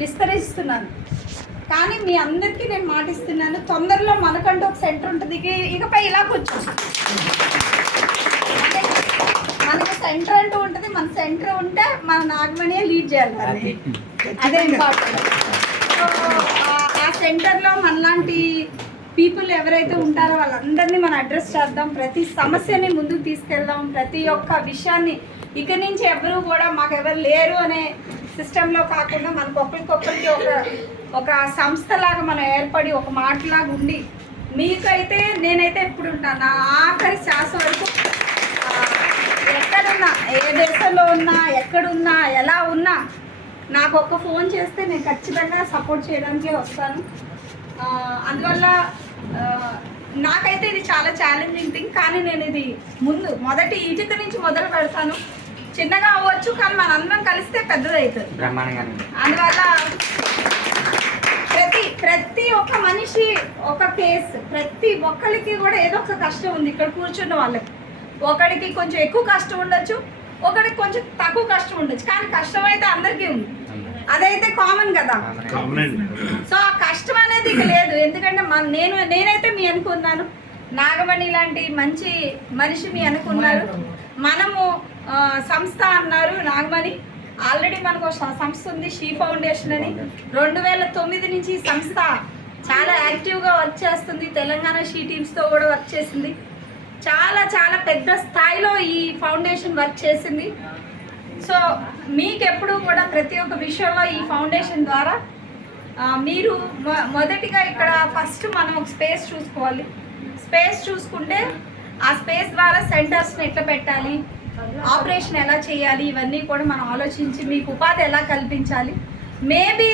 విస్తరిస్తున్నాను. కానీ మీ అందరికీ నేను మాటిస్తున్నాను, తొందరలో మనకంటూ ఒక సెంటర్ ఉంటుంది. ఇకపై ఇలా కొంచెం అంటే మనకి సెంటర్ అంటూ ఉంటుంది. మన సెంటర్ ఉంటే మన నాగమణియే లీడ్ చేయాలి, అదే ఇంపార్టెంట్. సో ఆ సెంటర్లో మనలాంటి పీపుల్ ఎవరైతే ఉంటారో వాళ్ళందరినీ మనం అడ్రస్ చేద్దాం. ప్రతి సమస్యని ముందుకు తీసుకెళ్దాం. ప్రతి ఒక్క విషయాన్ని ఇక నుంచి ఎవరు కూడా మాకెవరు లేరు అనే సిస్టంలో కాకుండా మనకు ఒకరికొకరికి ఒక సంస్థలాగా మనం ఏర్పడి ఒక మాటలాగా ఉండి, మీకైతే నేనైతే ఎప్పుడు ఉంటాను నా ఆఖరి శ్వాస వరకు, ఎక్కడున్నా, ఏ దేశంలో ఉన్నా, ఎక్కడున్నా, ఎలా ఉన్నా నాకు ఒక్క ఫోన్ చేస్తే నేను ఖచ్చితంగా సపోర్ట్ చేయడానికే వస్తాను. అందువల్ల నాకైతే ఇది చాలా ఛాలెంజింగ్ థింగ్. కానీ నేను ఇది మొదటి ఇటుక నుంచి మొదలు పెడతాను. చిన్నగా అవ్వచ్చు, కానీ మన అందరం కలిస్తే పెద్దదవుతుంది. అందువల్ల ప్రతి ఒక్క మనిషి ఒక కేసు, ప్రతి ఒక్కరికి కూడా ఏదో ఒక కష్టం ఉంది. ఇక్కడ కూర్చున్న వాళ్ళకి ఒకడికి కొంచెం ఎక్కువ కష్టం ఉండొచ్చు, ఒకడికి కొంచెం తక్కువ కష్టం ఉండొచ్చు, కానీ కష్టం అయితే అందరికీ ఉంది. అదైతే కామన్ కదా. సో ఆ కష్టం అనేది ఇక లేదు. ఎందుకంటే నేనైతే మీ అనుకున్నాను, నాగమణి లాంటి మంచి మనిషి మీ అనుకున్నారు. మనము సంస్థ అన్నారు నాగమణి. ఆల్రెడీ మనకు సంస్థ ఉంది, షీ ఫౌండేషన్ అని. 2009 నుంచి ఈ సంస్థ చాలా యాక్టివ్గా వర్క్ చేస్తుంది. తెలంగాణ షీ టీమ్స్తో కూడా వర్క్ చేసింది. చాలా చాలా పెద్ద స్థాయిలో ఈ ఫౌండేషన్ వర్క్ చేసింది. సో మీకు ఎప్పుడు కూడా ప్రతి ఒక్క విషయంలో ఈ ఫౌండేషన్ ద్వారా మీరు మొదటిగా ఇక్కడ ఫస్ట్ మనం ఒక స్పేస్ చూసుకోవాలి. స్పేస్ చూసుకుంటే ఆ స్పేస్ ద్వారా సెంటర్స్ని ఎట్లా పెట్టాలి, ఆపరేషన్ ఎలా చేయాలి, ఇవన్నీ కూడా మనం ఆలోచించి మీకు ఉపాధి ఎలా కల్పించాలి. మేబీ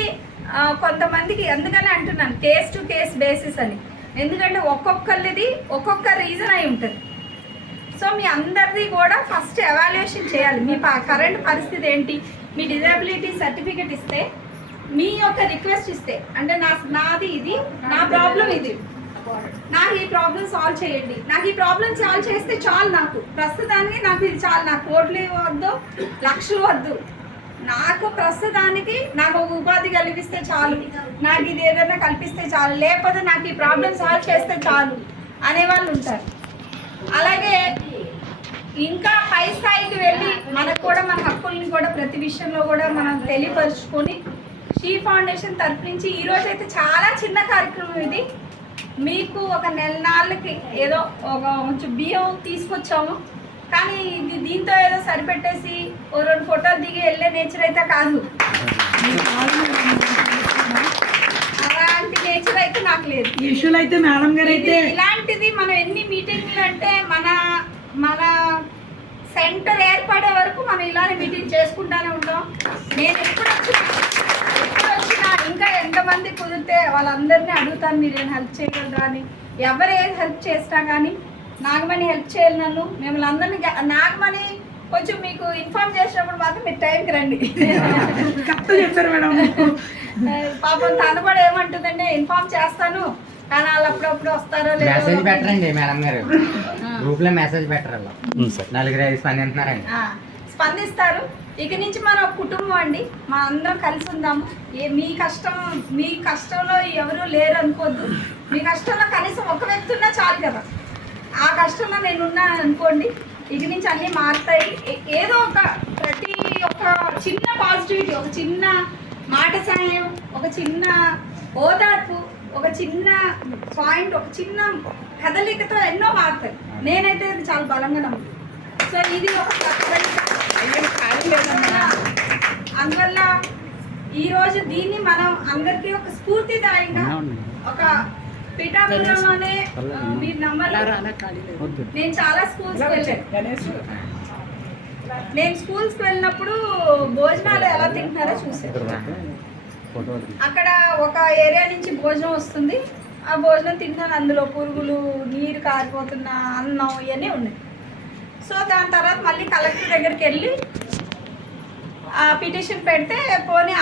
కొంతమందికి అందుకనే అంటున్నాను కేస్ టు కేస్ బేసిస్ అని. ఎందుకంటే ఒక్కొక్కరిది ఒక్కొక్క రీజన్ అయి ఉంటుంది. సో మీ అందరిది కూడా ఫస్ట్ ఎవాల్యుయేషన్ చేయాలి. మీ కరెంట్ పరిస్థితి ఏంటి, మీ డిజబిలిటీ సర్టిఫికెట్ ఇస్తే, మీ యొక్క రిక్వెస్ట్ ఇస్తే, అంటే నాది ఇది, నా ప్రాబ్లం ఇది, నాకు ఈ ప్రాబ్లం సాల్వ్ చేయండి, నాకు ఈ ప్రాబ్లం సాల్వ్ చేస్తే చాలు, నాకు ప్రస్తుతానికి నాకు ఇది చాలు, నాకు కోట్లు వద్దు, లక్షలు వద్దు, నాకు ప్రస్తుతానికి నాకు ఒక ఉపాధి కల్పిస్తే చాలు, నాకు ఇది ఏదైనా కల్పిస్తే చాలు, లేకపోతే నాకు ఈ ప్రాబ్లం సాల్వ్ చేస్తే చాలు అనేవాళ్ళు ఉంటారు. అలాగే ఇంకా పై స్థాయికి వెళ్ళి మనకు కూడా మన హక్కుల్ని కూడా ప్రతి విషయంలో కూడా మనం తెలియపరుచుకొని షీ ఫౌండేషన్ తరఫు నుంచి ఈరోజు అయితే చాలా చిన్న కార్యక్రమం ఇది. మీకు ఒక నాళ్ళకి ఏదో ఒక కొంచెం బియ్యం తీసుకొచ్చాము, కానీ ఇది దీంతో ఏదో సరిపెట్టేసి ఓ 2 ఫోటోలు దిగి వెళ్ళే నేచర్ అయితే కాదు. అలాంటి నేచర్ అయితే నాకు లేదు. యూజువల్ అయితే మేడం గారు అయితే ఇలాంటిది మనం ఎన్ని మీటింగ్లు అంటే మన సెంటర్ ఏర్పడే వరకు మనం ఇలానే మీటింగ్ చేసుకుంటానే ఉంటాం. నేను ఎప్పుడు వచ్చినా ఇంకా ఎంతమంది కుదిరితే వాళ్ళందరినీ అడుగుతాను, మీరు ఏం హెల్ప్ చేయగలరా అని. ఎవరు ఏం హెల్ప్ చేసినా కానీ నాగమణి హెల్ప్ చేయాలి నన్ను, మిమ్మల్ని అందరినీ. నాగమణి కొంచెం మీకు ఇన్ఫార్మ్ చేసినప్పుడు మాత్రం మీరు టైంకి రండి. చెప్తారు మేడం. పాపం తను కూడా ఏమంటుందంటే ఇన్ఫార్మ్ చేస్తాను, కానీ వాళ్ళు అప్పుడప్పుడు వస్తారో లేదో. మెసేజ్ పెట్టరండి మేడం గారు, గ్రూప్ లో మెసేజ్ పెట్టరు, 4-5 స్పందిస్తున్నారండి. స్పందిస్తారు. ఇక నుంచి మన కుటుంబం అండి, మా అందరం కలిసి ఉందాము. మీ కష్టంలో ఎవరు లేరు అనుకోద్దు. మీ కష్టంలో కనీసం ఒక వ్యక్తి ఉన్నా చాలు కదా. ఆ కష్టంలో నేనున్నా అనుకోండి, ఇక నుంచి అన్నీ మారుతాయి. ఏదో ప్రతి ఒక్క చిన్న పాజిటివిటీ, ఒక చిన్న మాట సాయం, ఒక చిన్న ఓదార్పు, ఒక చిన్న పాయింట్, ఒక చిన్న కదలికతో ఎన్నో మారుతాయి. నేనైతే ఇది చాలా బలంగా నమ్ముతాను. సో ఇది ఒక అందువల్ల ఈరోజు దీన్ని మనం అందరికీ ఒక స్ఫూర్తిదాయంగా ఒక పిఠాపురంలోనే మీరు నమ్మరు, నేను చాలా స్కూల్స్కి వెళ్ళాను. నేను స్కూల్స్కి వెళ్ళినప్పుడు భోజనాలు ఎలా తింటున్నారో చూసాను. అక్కడ ఒక ఏరియా నుంచి భోజనం వస్తుంది, ఆ భోజనం తింటున్నాను, అందులో పురుగులు, నీరు కారిపోతున్న అన్నం ఇవన్నీ ఉన్నాయి. సో దాని తర్వాత మళ్ళీ కలెక్టర్ దగ్గరికి వెళ్ళి పిటిషన్ పెడితే పోనీ